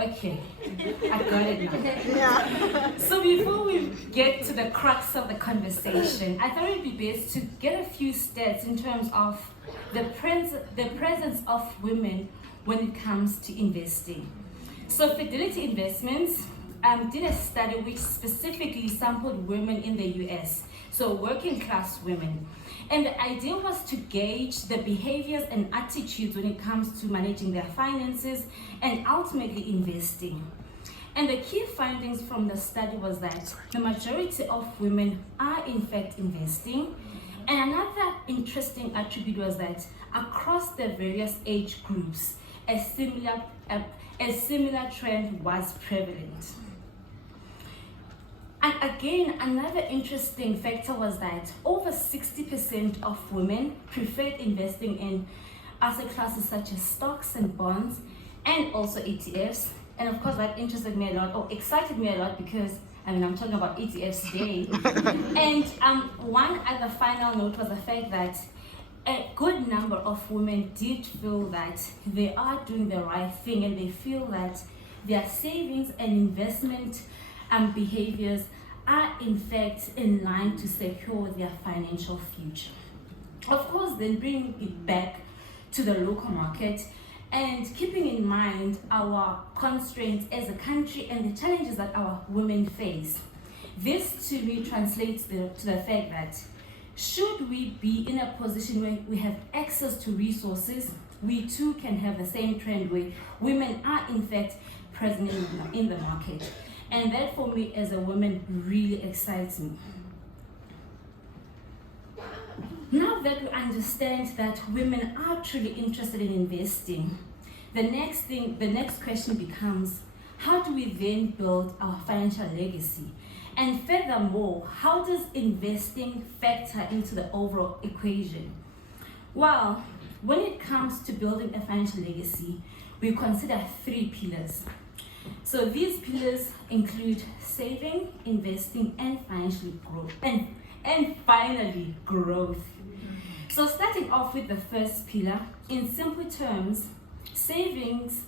Okay, I got it now. Yeah. So before we get to the crux of the conversation, I thought it would be best to get a few stats in terms of the presence of women when it comes to investing. So Fidelity Investments did a study which specifically sampled women in the US, so working class women. And the idea was to gauge the behaviors and attitudes when it comes to managing their finances and ultimately investing. And the key findings from the study was that the majority of women are in fact investing. And another interesting attribute was that across the various age groups, a similar trend was prevalent. And again, another interesting factor was that over 60% of women preferred investing in asset classes such as stocks and bonds and also ETFs. And of course, that interested me a lot, or excited me a lot, because I'm talking about ETFs today. And one other final note was the fact that a good number of women did feel that they are doing the right thing, and they feel that their savings and investment behaviors are in fact in line to secure their financial future. Of course, then bringing it back to the local market and keeping in mind our constraints as a country and the challenges that our women face. This to me translates to the fact that should we be in a position where we have access to resources, we too can have the same trend where women are in fact present in the market. And that for me as a woman really excites me. Now that we understand that women are truly interested in investing, the next question becomes, how do we then build our financial legacy? And furthermore, how does investing factor into the overall equation? Well, when it comes to building a financial legacy, we consider 3 pillars. So these pillars include saving, investing, and financial growth, and finally growth. So starting off with the first pillar, in simple terms, savings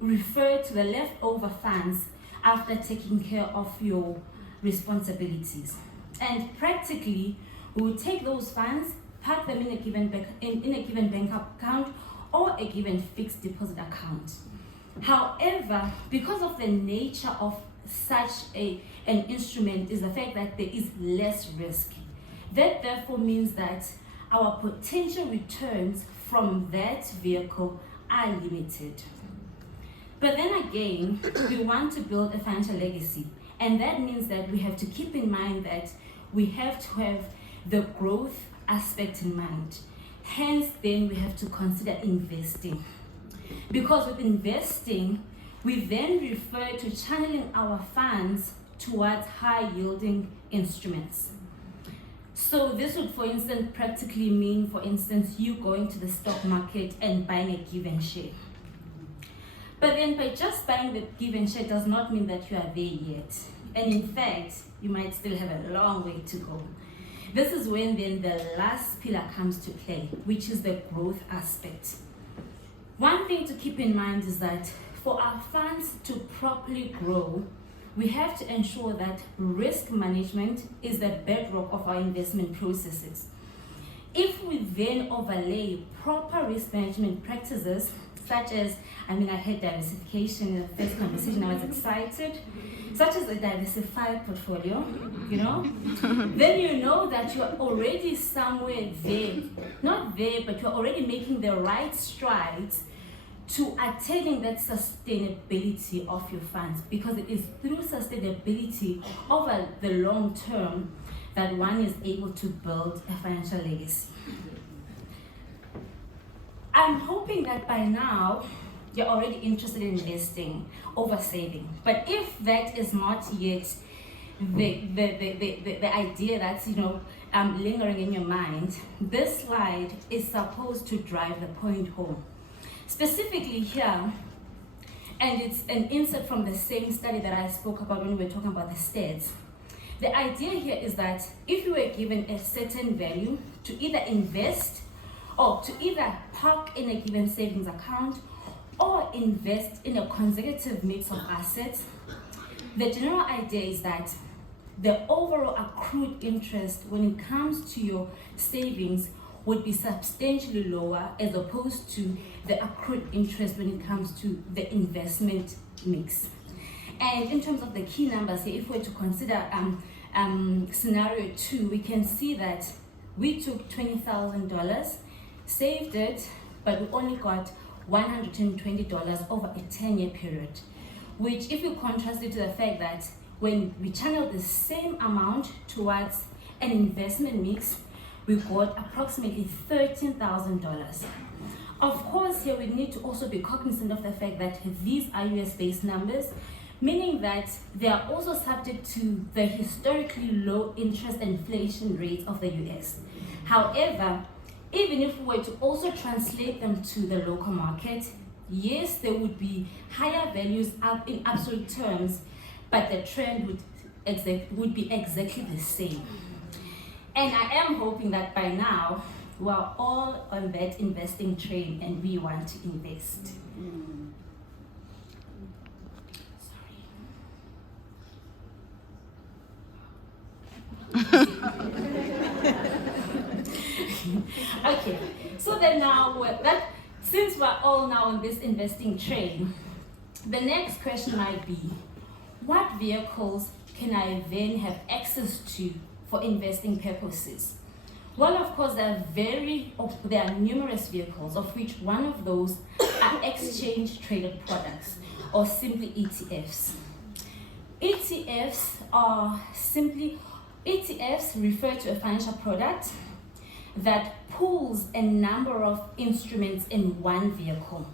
refer to the leftover funds after taking care of your responsibilities. And practically, we will take those funds, park them in a given bank account or a given fixed deposit account. However, because of the nature of such an instrument is the fact that there is less risk. That therefore means that our potential returns from that vehicle are limited. But then again, we want to build a financial legacy, and that means that we have to keep in mind that we have to have the growth aspect in mind. Hence, then we have to consider investing. Because with investing, we then refer to channeling our funds towards high-yielding instruments. So this would, for instance, practically mean, for instance, you going to the stock market and buying a given share. But then by just buying the given share does not mean that you are there yet. And in fact, you might still have a long way to go. This is when then the last pillar comes to play, which is the growth aspect. One thing to keep in mind is that for our funds to properly grow, we have to ensure that risk management is the bedrock of our investment processes. If we then overlay proper risk management practices, such as, I had diversification in the first conversation, I was excited, such as a diversify portfolio, then you know that you are already somewhere there, not there, but you're already making the right strides to attaining that sustainability of your funds, because it is through sustainability over the long term that one is able to build a financial legacy. I'm hoping that by now you're already interested in investing over saving. But if that is not yet the idea that's lingering in your mind, this slide is supposed to drive the point home. Specifically here, and it's an insert from the same study that I spoke about when we were talking about the stats. The idea here is that if you were given a certain value to either invest or to either park in a given savings account or invest in a consecutive mix of assets, the general idea is that the overall accrued interest when it comes to your savings would be substantially lower as opposed to the accrued interest when it comes to the investment mix. And in terms of the key numbers here, if we're to consider scenario 2, we can see that we took $20,000, saved it, but we only got $120 over a 10-year period, which if you contrast it to the fact that when we channel the same amount towards an investment mix, we got approximately $13,000. Of course, here we need to also be cognizant of the fact that these are US-based numbers, meaning that they are also subject to the historically low interest and inflation rates of the US. However, even if we were to also translate them to the local market, yes, there would be higher values up in absolute terms, but the trend would be exactly the same. And I am hoping that by now, we are all on that investing train and we want to invest. Okay, so then now, since we're all now on this investing train, the next question might be, what vehicles can I then have access to for investing purposes? Well, of course, there are numerous vehicles, of which one of those are exchange-traded products, or simply ETFs. ETFs refer to a financial product that pools a number of instruments in one vehicle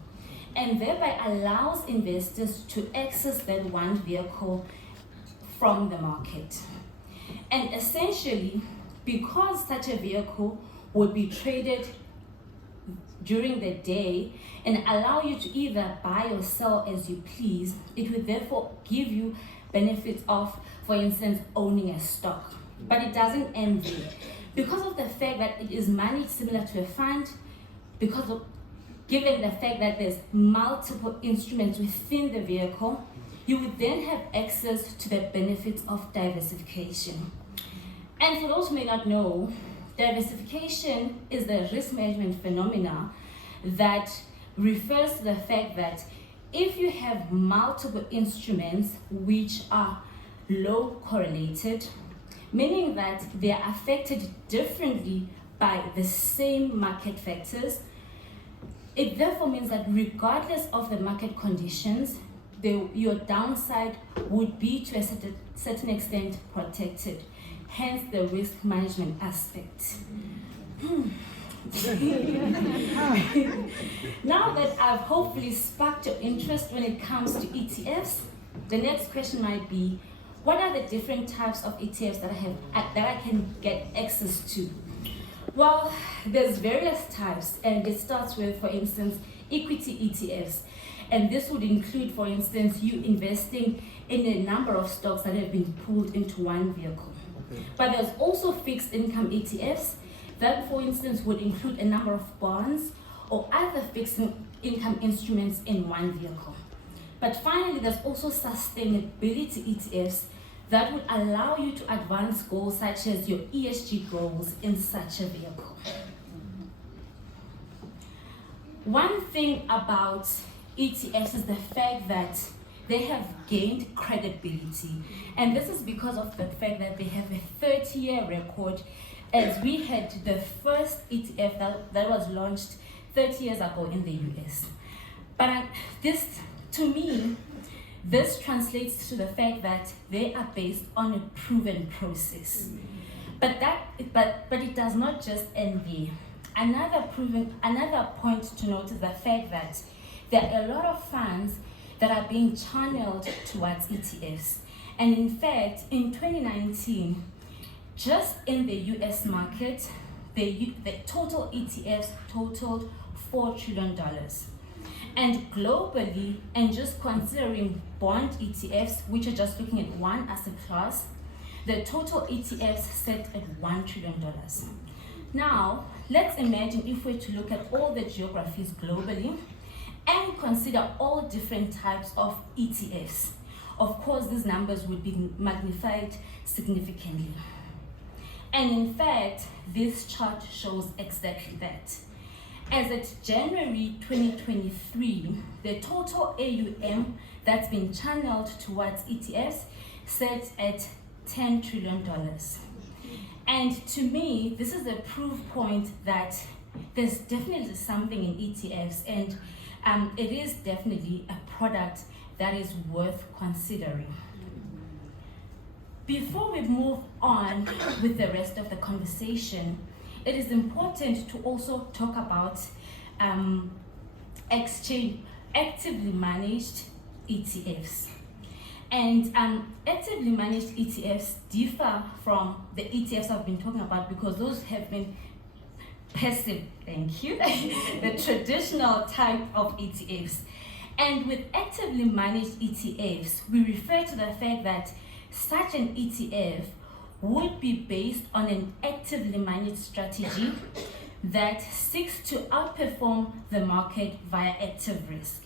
and thereby allows investors to access that one vehicle from the market. And essentially, because such a vehicle would be traded during the day and allow you to either buy or sell as you please, it would therefore give you benefits of, for instance, owning a stock. But it doesn't end there. Because of the fact that it is managed similar to a fund, given the fact that there's multiple instruments within the vehicle, you would then have access to the benefits of diversification. And for those who may not know, diversification is the risk management phenomena that refers to the fact that if you have multiple instruments which are low correlated, meaning that they are affected differently by the same market factors, it therefore means that regardless of the market conditions, your downside would be to a certain extent protected, hence the risk management aspect. Now that I've hopefully sparked your interest when it comes to ETFs, the next question might be, what are the different types of ETFs that I can get access to? Well, there's various types, and it starts with, for instance, equity ETFs. And this would include, for instance, you investing in a number of stocks that have been pooled into one vehicle. Okay. But there's also fixed income ETFs that, for instance, would include a number of bonds or other fixed income instruments in one vehicle. But finally, there's also sustainability ETFs that would allow you to advance goals such as your ESG goals in such a vehicle. One thing about ETFs is the fact that they have gained credibility. And this is because of the fact that they have a 30-year record, as we had the first ETF that was launched 30 years ago in the US. But to me, this translates to the fact that they are based on a proven process. But it does not just end there. Another point to note is the fact that there are a lot of funds that are being channeled towards ETFs. And in fact, in 2019, just in the US market, the total ETFs totaled $4 trillion. And globally, and just considering bond ETFs, which are just looking at one asset class, the total ETFs set at $1 trillion. Now, let's imagine if we're to look at all the geographies globally, and consider all different types of ETFs, of course these numbers would be magnified significantly. And in fact, this chart shows exactly that. As at January 2023, the total AUM that's been channeled towards ETFs sits at $10 trillion. And to me, this is a proof point that there's definitely something in ETFs, and it is definitely a product that is worth considering. Before we move on with the rest of the conversation, it is important to also talk about actively managed ETFs. And actively managed ETFs differ from the ETFs I've been talking about because those have been passive, thank you, the traditional type of ETFs. And with actively managed ETFs, we refer to the fact that such an ETF would be based on an actively managed strategy that seeks to outperform the market via active risk.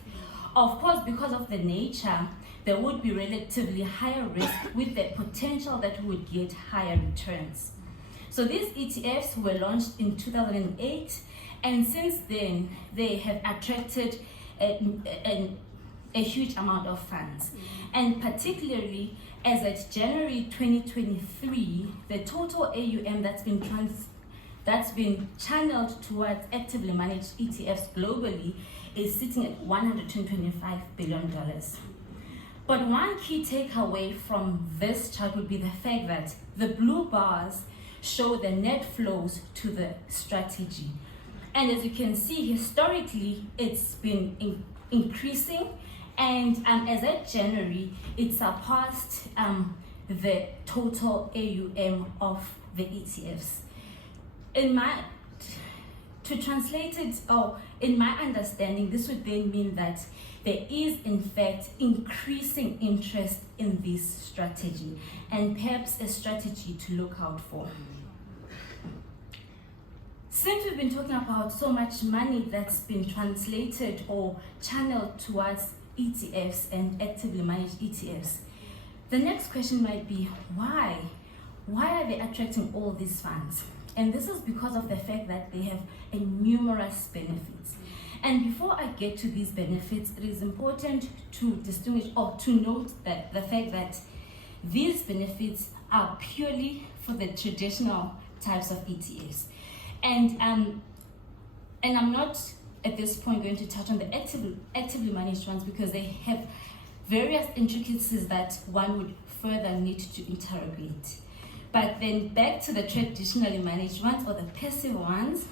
Of course, because of the nature, there would be relatively higher risk with the potential that we would get higher returns. So these ETFs were launched in 2008, and since then they have attracted a huge amount of funds. And particularly as at January 2023, the total AUM that's been channeled towards actively managed ETFs globally is sitting at $125 billion. But one key takeaway from this chart would be the fact that the blue bars show the net flows to the strategy. And as you can see, historically, it's been increasing. And as at January, it surpassed the total AUM of the ETFs. To translate it, in my understanding, this would then mean that there is in fact increasing interest in this strategy and perhaps a strategy to look out for. Since we've been talking about so much money that's been translated or channeled towards ETFs and actively managed ETFs, the next question might be why? Why are they attracting all these funds? And this is because of the fact that they have numerous benefits. And before I get to these benefits, it is important to distinguish or to note that the fact that these benefits are purely for the traditional types of ETFs. And I'm not at this point going to touch on the actively managed ones because they have various intricacies that one would further need to interrogate. But then back to the traditionally managed ones or the passive ones,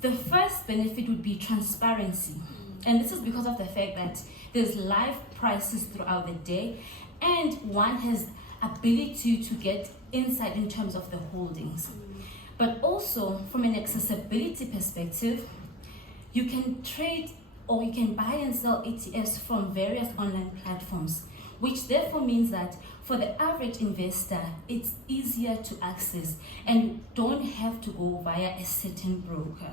the first benefit would be transparency. And this is because of the fact that there's live prices throughout the day and one has ability to get insight in terms of the holdings. But also from an accessibility perspective, you can trade or you can buy and sell ETFs from various online platforms, which therefore means that for the average investor, it's easier to access and you don't have to go via a certain broker.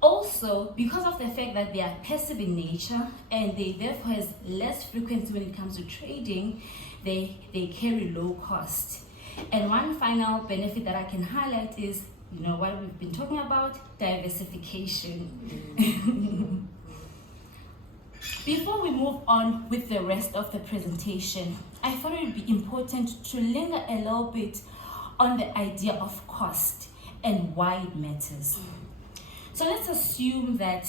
Also, because of the fact that they are passive in nature and they therefore has less frequency when it comes to trading, they carry low cost. And one final benefit that I can highlight is, what we've been talking about, diversification. Before we move on with the rest of the presentation, I thought it would be important to linger a little bit on the idea of cost and why it matters. So let's assume that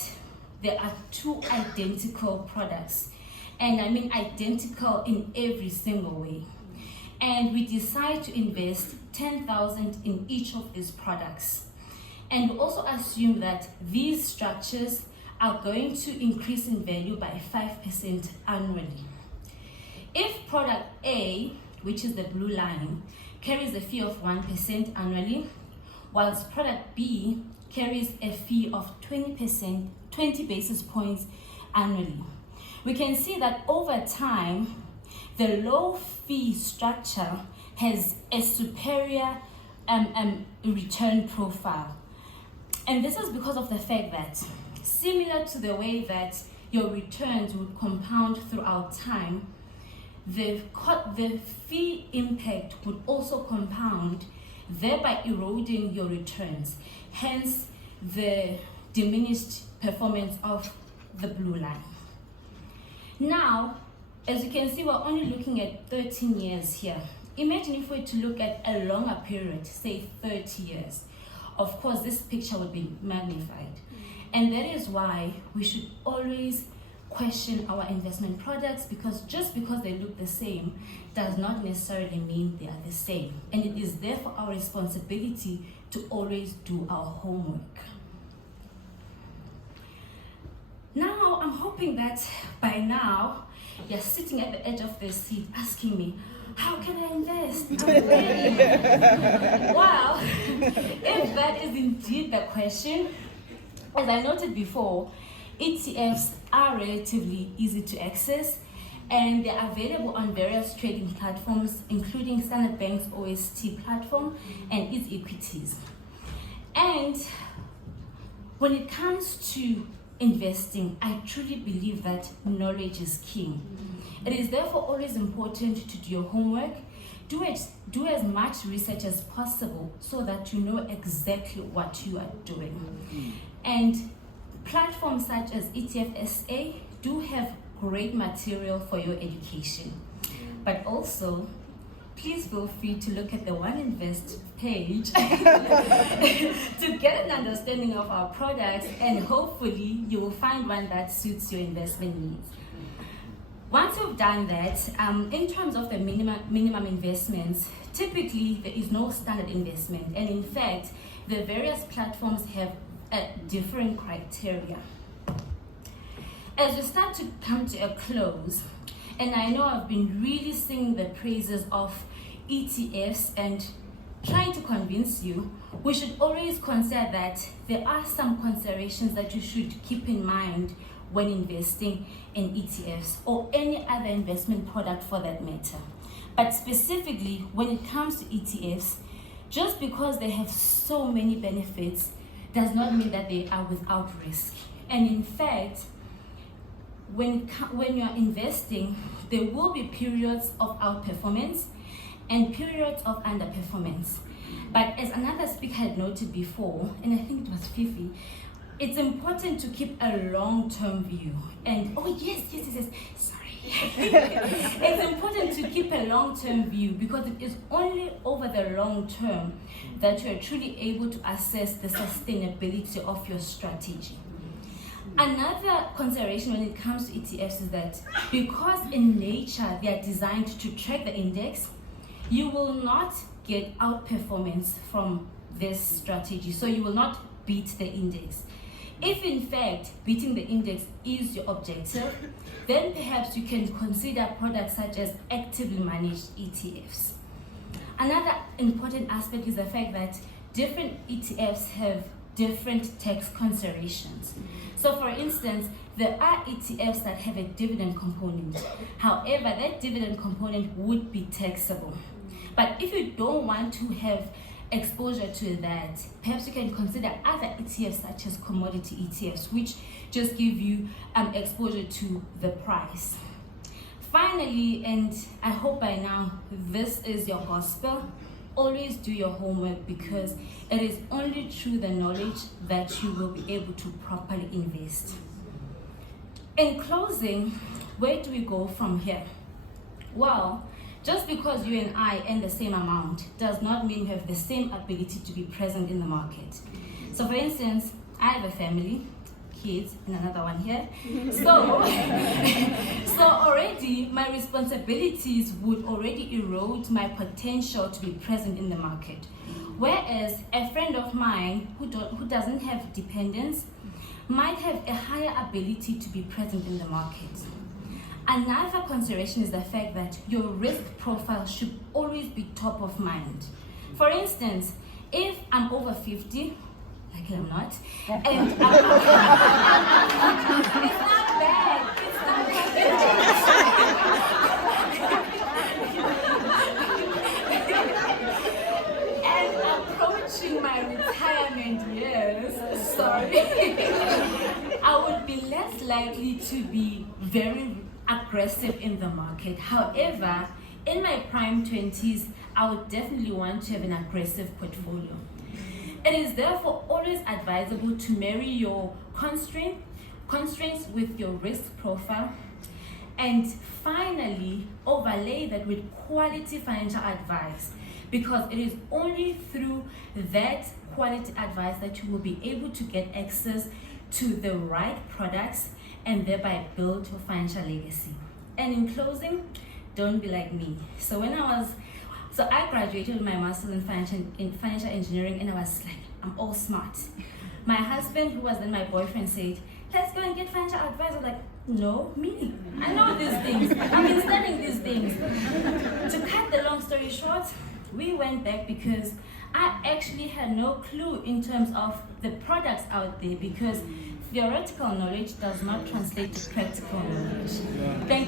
there are two identical products, and I mean identical in every single way. And we decide to invest 10,000 in each of these products. And we also assume that these structures are going to increase in value by 5% annually. If product A, which is the blue line, carries a fee of 1% annually, whilst product B carries a fee of 20 basis points annually, we can see that over time, the low fee structure has a superior return profile. And this is because of the fact that similar to the way that your returns would compound throughout time, the fee impact would also compound, thereby eroding your returns, hence the diminished performance of the blue line. Now, as you can see, we're only looking at 13 years here. Imagine if we were to look at a longer period, say 30 years. Of course, this picture would be magnified. And that is why we should always question our investment products, because just because they look the same does not necessarily mean they are the same. And it is therefore our responsibility to always do our homework. Now, I'm hoping that by now you're sitting at the edge of the seat asking me, how can I invest? I'm ready. Well, if that is indeed the question, as I noted before, ETFs are relatively easy to access, and they're available on various trading platforms, including Standard Bank's OST platform and its equities. And when it comes to investing, I truly believe that knowledge is king. It is therefore always important to do your homework, do as much research as possible so that you know exactly what you are doing. And platforms such as ETF SA do have great material for your education. But also, please feel free to look at the One Invest page to get an understanding of our products, and hopefully you will find one that suits your investment needs. Once you've done that, in terms of the minimum investments, typically there is no standard investment, and in fact, the various platforms have different criteria. As we start to come to a close, and I know I've been really singing the praises of ETFs and trying to convince you, we should always consider that there are some considerations that you should keep in mind when investing in ETFs or any other investment product for that matter. But specifically, when it comes to ETFs, just because they have so many benefits does not mean that they are without risk. And in fact, when you're investing, there will be periods of outperformance and periods of underperformance. But as another speaker had noted before, and I think it was Fifi, it's important to keep a long-term view. And sorry. It's important to keep a long-term view because it is only over the long term that you are truly able to assess the sustainability of your strategy. Another consideration when it comes to ETFs is that because in nature they are designed to track the index, you will not get outperformance from this strategy. So you will not beat the index. If in fact beating the index is your objective, then perhaps you can consider products such as actively managed ETFs. Another important aspect is the fact that different ETFs have different tax considerations. So for instance, there are ETFs that have a dividend component. However, that dividend component would be taxable. But if you don't want to have exposure to that, perhaps you can consider other ETFs such as commodity ETFs, which just give you exposure to the price. Finally, and I hope by now this is your gospel, always do your homework because it is only through the knowledge that you will be able to properly invest. In closing, where do we go from here? Well, just because you and I earn the same amount does not mean you have the same ability to be present in the market. So for instance, I have a family, kids, and another one here. So already my responsibilities would already erode my potential to be present in the market. Whereas a friend of mine who doesn't have dependents might have a higher ability to be present in the market. Another consideration is the fact that your risk profile should always be top of mind. For instance, if I'm over 50, like I'm not, and it's not bad, it's not bad. And approaching my retirement years, sorry. likely to be very aggressive in the market. However, in my prime 20s, I would definitely want to have an aggressive portfolio. It is therefore always advisable to marry your constraints with your risk profile, and finally overlay that with quality financial advice, because it is only through that quality advice that you will be able to get access to the right products and thereby build your financial legacy. And in closing, don't be like me. So I graduated with my master's in financial engineering, and I was like, I'm all smart. My husband, who was then my boyfriend, said, let's go and get financial advice. I was like, no, me. I know these things. I've been studying these things. To cut the long story short, we went back because I actually had no clue in terms of the products out there, because theoretical knowledge does not translate to practical knowledge. Thank